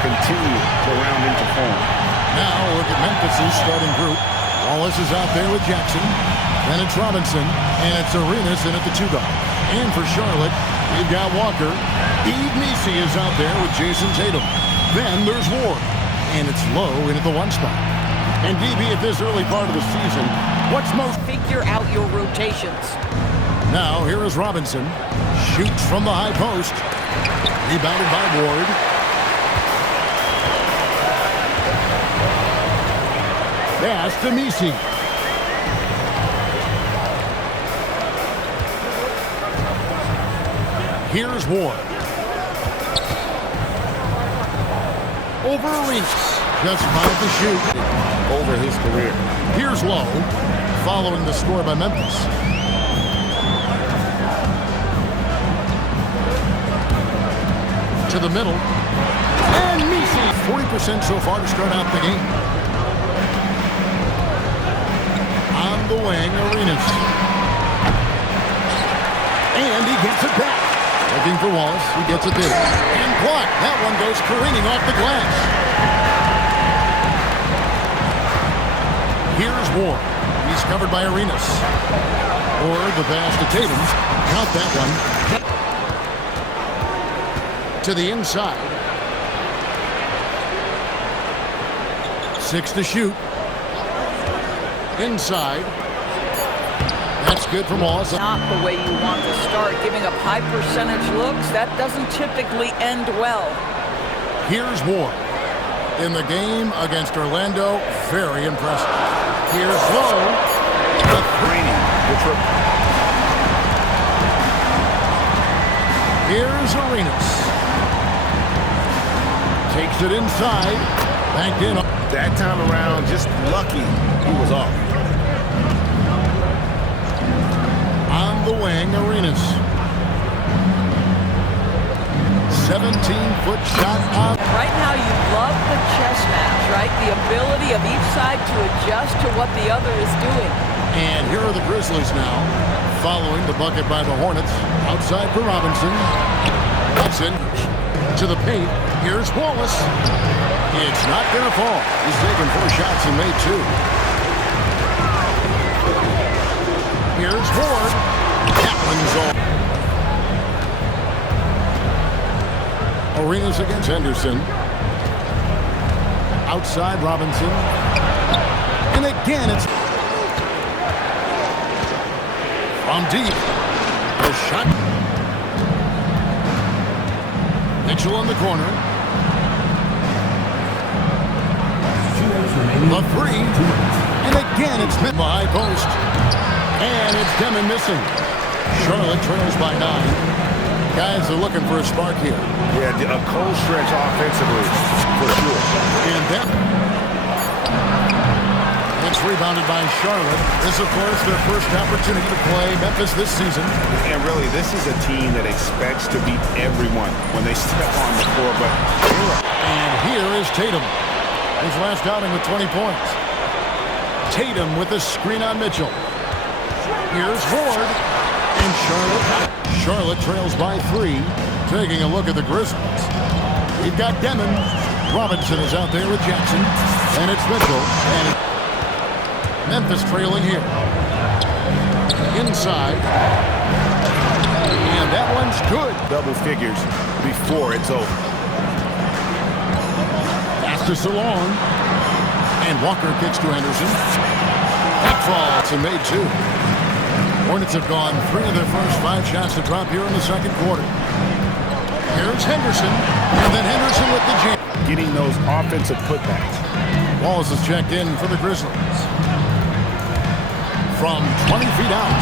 continue to round into form. Now look at Memphis' starting group. Wallace is out there with Jackson. Then it's Robinson, and it's Arenas in at the 2 guard. And for Charlotte, we've got Walker. Eve Messi is out there with Jason Tatum. Then there's Ward, and it's Low in at the 1 spot. And DB, at this early part of the season, what's most... Figure out your rotations. Now, here is Robinson. Shoots from the high post. Rebounded by Ward. Pass to Messi. Here's Ward. Over Arenas. Just 5 to shoot. Over his career. Here's Low, following the score by Memphis. To the middle. And Messi. 40% so far to start out the game. On the wing, Arenas. And he gets it back. Looking for Wallace. He gets it there. And blocked. That one goes careening off the glass. Here's Ward. He's covered by Arenas. Ward, the pass to Tatum. Count that one. To the inside. 6 to shoot. Inside. That's good from Wallace. Not the way you want to start. Giving up high percentage looks, that doesn't typically end well. Here's Ward. In the game against Orlando, very impressive. Here's Low. The training. Here's Arenas. Takes it inside. Banked in. That time around, just lucky he was off. On the wing, Arenas. 17-foot shot on. Right now, you love the chess match, right? The ability of each side to adjust to what the other is doing. And here are the Grizzlies now, following the bucket by the Hornets. Outside for Robinson. Watson to the paint. Here's Wallace. It's not going to fall. He's taken 4 shots and made 2. Here's Ward. That one's off. Arenas against Henderson. Outside Robinson. And again it's from deep. The shot. Mitchell in the corner. The 3. And again it's hit the high post. And it's Demon missing. Charlotte trails by 9. Guys are looking for a spark here. Yeah, a cold stretch offensively, for sure. And then it's rebounded by Charlotte. This, of course, their first opportunity to play Memphis this season. And really, this is a team that expects to beat everyone when they step on the floor. But and here is Tatum. His last outing with 20 points. Tatum with the screen on Mitchell. Here's Ward. And Charlotte trails by 3. Taking a look at the Grizzlies. We've got Demon. Robinson is out there with Jackson. And it's Mitchell. And Memphis trailing here. Inside. And that one's good. Double figures before it's over. Pass to Salon. And Walker kicks to Anderson. That falls and made 2. Hornets have gone 3 of their first 5 shots to drop here in the second quarter. Here's Henderson. And then Henderson with the jam. Getting those offensive putbacks. Wallace is checked in for the Grizzlies. From 20 feet out.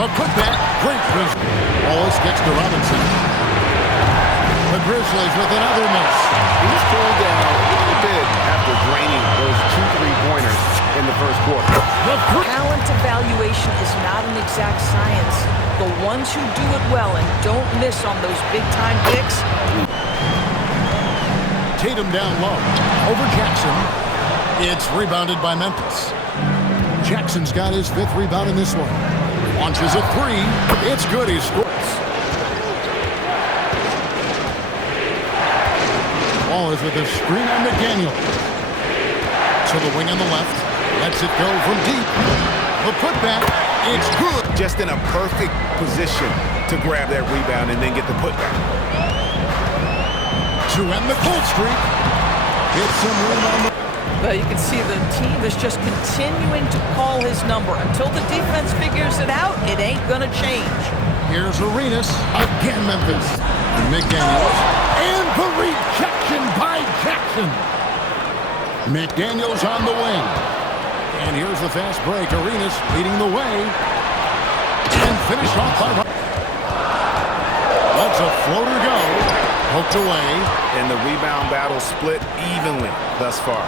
A putback. Great Grizzlies. Wallace gets to Robinson. The Grizzlies with another miss. He's cooled down a little bit after draining those 2 3-pointers in the first quarter. Talent evaluation is not an exact science. The ones who do it well and don't miss on those big-time picks. Tatum down low. Over Jackson. It's rebounded by Memphis. Jackson's got his 5th rebound in this one. Launches a 3. It's good. He scores. Wallace with a screen on McDaniel. To the wing on the left. Lets it go from deep. The putback. It's good. Just in a perfect position to grab that rebound and then get the putback. To end the cold streak. Hit some room on the... But you can see the team is just continuing to call his number. Until the defense figures it out, it ain't going to change. Here's Arenas. Again, Memphis. McDaniels. And the rejection by Jackson. McDaniels on the wing. And here's the fast break. Arenas leading the way. And finished off by... Let's a floater go. Poked away. And the rebound battle split evenly thus far.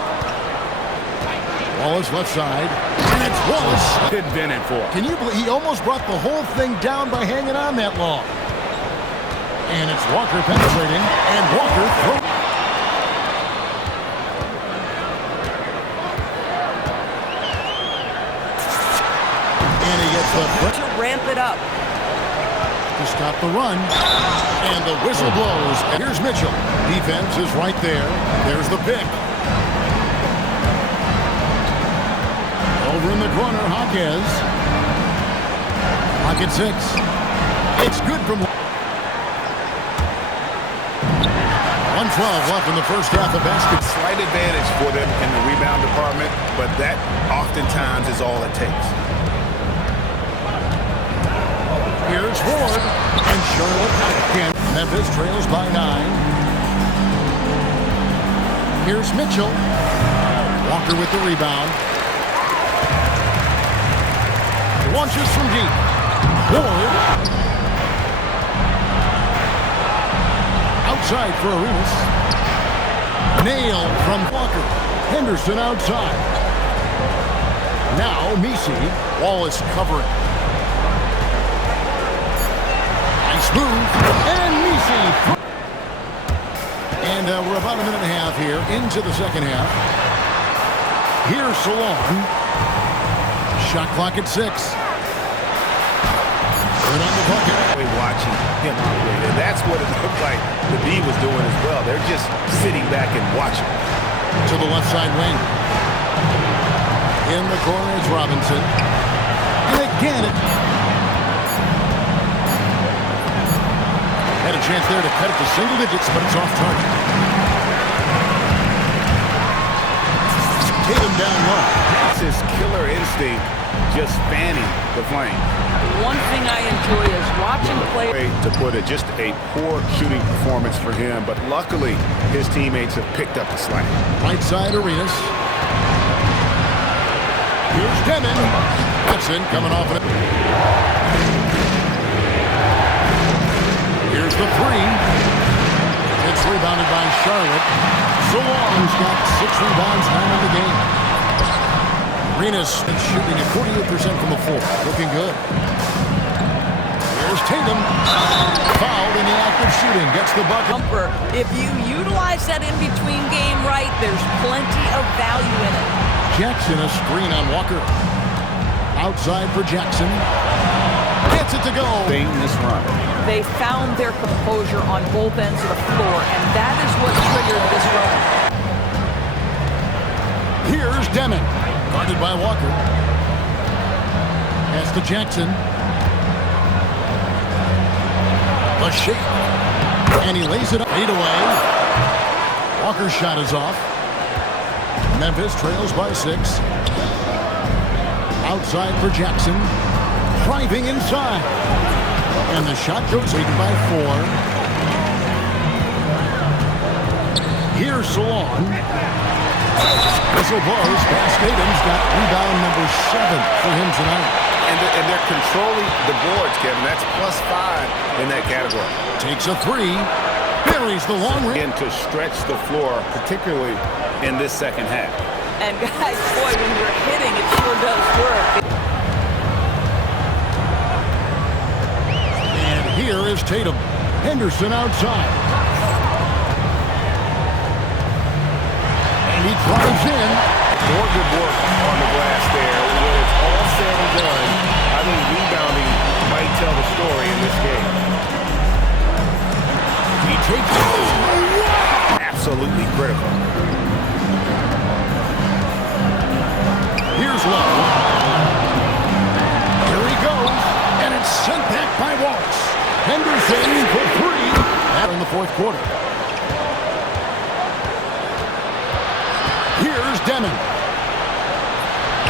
Wallace left side. And it's Wallace. Invented for. Can you believe he almost brought the whole thing down by hanging on that long? And it's Walker penetrating. And Walker throws. And he gets the foot To ramp it up. to stop the run. And the whistle blows. And here's Mitchell. Defense is right there. There's the pick. Over in the corner, Hawkins. Pocket 6. It's good from... 1:12 left in the first half of basketball. Slight advantage for them in the rebound department, but that oftentimes is all it takes. Here's Ward. And Charlotte again. Memphis trails by 9. Here's Mitchell. Walker with the rebound. Launches from deep. Ward. Outside for Arenas. Nailed from Walker. Henderson outside. Now Misi. Wallace covering. Nice move. And Misi. And we're about a minute and a half here into the second half. Here's Salon. Shot clock at 6. Good on the bucket. Watching him operate, and that's what it looked like the D was doing as well. They're just sitting back and watching. To the left side wing. In the corner is Robinson. And again, had a chance there to cut it to single digits, but it's off target. Tatum down low. It's his killer instinct just fanning the flame. One thing I enjoy is watching players. Way to put it, just a poor shooting performance for him, but luckily his teammates have picked up the slack. Right side Arenas. Here's Demon. Hudson coming off it. Here's the 3. It's rebounded by Charlotte. Salon's got 6 rebounds now in the game. Arenas shooting at 48% from the floor. Looking good. Here's Tatum. Fouled in the act of shooting. Gets the bucket. If you utilize that in-between game right, there's plenty of value in it. Jackson, a screen on Walker. Outside for Jackson. Gets it to go. Thing this run. They found their composure on both ends of the floor, and that is what triggered this run. Here's Demon. Guarded by Walker. Pass to Jackson. A shake. And he lays it up. 8 away. Walker's shot is off. Memphis trails by 6. Outside for Jackson. Driving inside. And the shot goes taken by 4. Here's Salon. Whistle blows past Tatum's got rebound number 7 for him tonight. And they're controlling the boards, Kevin. That's +5 in that category. Takes a 3. Buries the long range. And to stretch the floor, particularly in this second half. And guys, boy, when you're hitting, it sure does work. And here is Tatum. Henderson outside. And he drives in. More good work on the glass there. When it's all said and done, I think rebounding might tell the story in this game. He takes it. absolutely critical. Here's Lowe. Here he goes, and it's sent back by Wallace. Henderson for three. That in the fourth quarter. Here's Deming.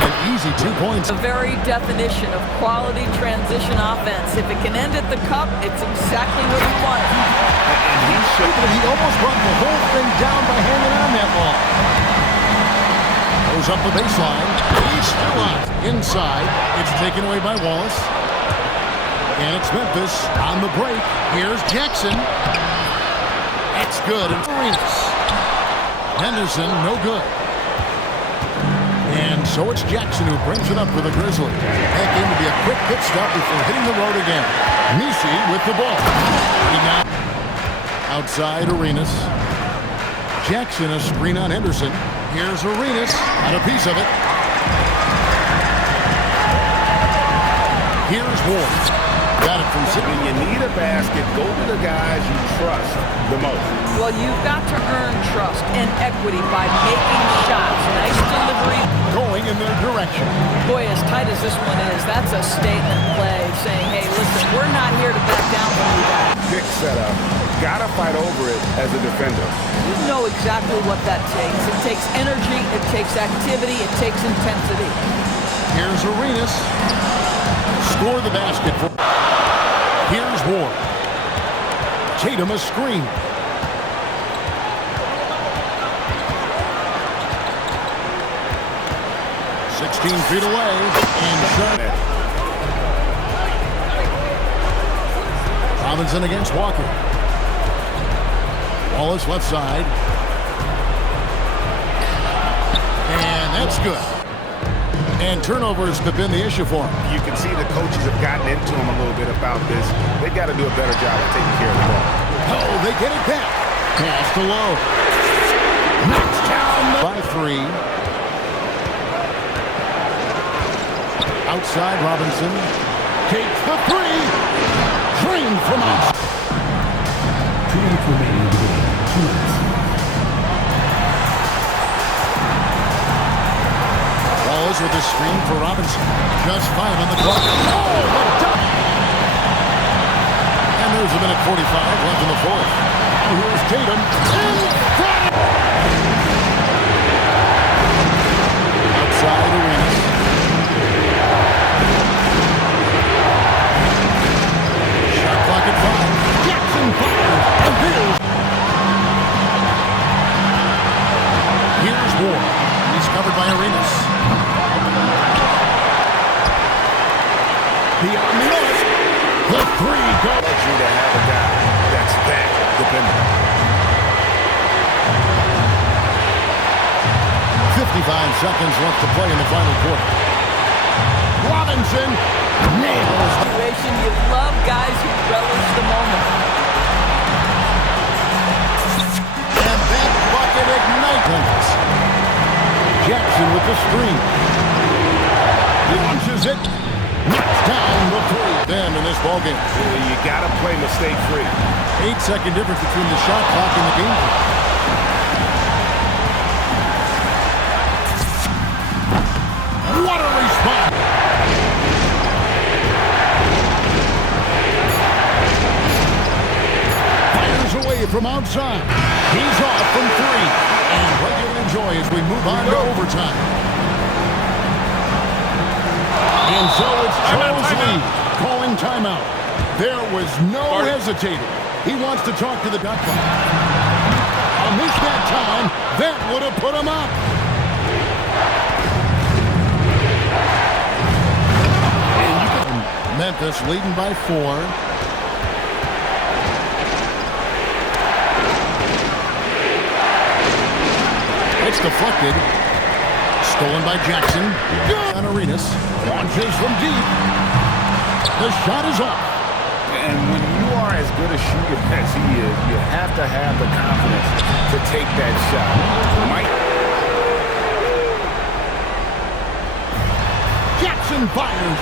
An easy 2 points. The very definition of quality transition offense. If it can end at the cup, it's exactly what we want. And he should. He almost brought the whole thing down by hanging on that ball. Goes up the baseline. He's still on. Inside. It's taken away by Wallace. And it's Memphis on the break. Here's Jackson. That's good. And Arenas. Henderson, no good. And so it's Jackson who brings it up for the Grizzlies. That game to be a quick pit stop before hitting the road again. Nisi with the ball. Outside Arenas. Jackson a screen on Henderson. Here's Arenas. Got a piece of it. Here's Ward. Got it from Sidney. When you need a basket, go to the guys you trust the most. Well, you've got to earn trust and equity by making shots. Nice delivery. Going in their direction. Boy, as tight as this one is, that's a statement play saying, hey, listen, we're not here to back down from you guys. Pick setup. Gotta fight over it as a defender. You know exactly what that takes. It takes energy, it takes activity, it takes intensity. Here's Arenas. Score the basket for. Here's Ward. Tatum a screen. Feet away, and shot. Robinson against Walker. Wallace left side. And that's good. And turnovers have been the issue for him. You can see the coaches have gotten into him a little bit about this. They've got to do a better job of taking care of the ball. Oh, they get it back. Pass to Lowe. Knocks down by three. Outside Robinson. Takes the three. Drained from out. 2 minutes remaining in the game. 2 minutes. Wallace with a screen for Robinson. Just 5 on the clock. Oh, the dunk! And there's a minute 45 left in the fourth. And here's Tatum. In front! Outside Arenas. Shot clock at 5. Jackson fires. And here's Ward. He's covered by Arenas. Beyond the left. The three goes. Let you to have a guy that's that dependable. 55 seconds left to play in the final quarter. Robinson nails. Situation, you love guys who relish the moment. And that bucket ignites. Jackson with the screen. Launches it. Knocks down the three. Then in this ballgame. You got to play mistake-free. 8-second difference between the shot clock and the game clock. What a response! Fires away from outside. He's off from three. And regular enjoy as we move on to overtime. And so it's Charles Lee calling timeout. There was no hesitating. He wants to talk to the duck clock. On this that time, that would have put him up. Memphis leading by 4. It's deflected. Stolen by Jackson. On Arenas. Launches from deep. The shot is up. And when you are as good a shooter as he is, you have to have the confidence to take that shot. Jackson fires.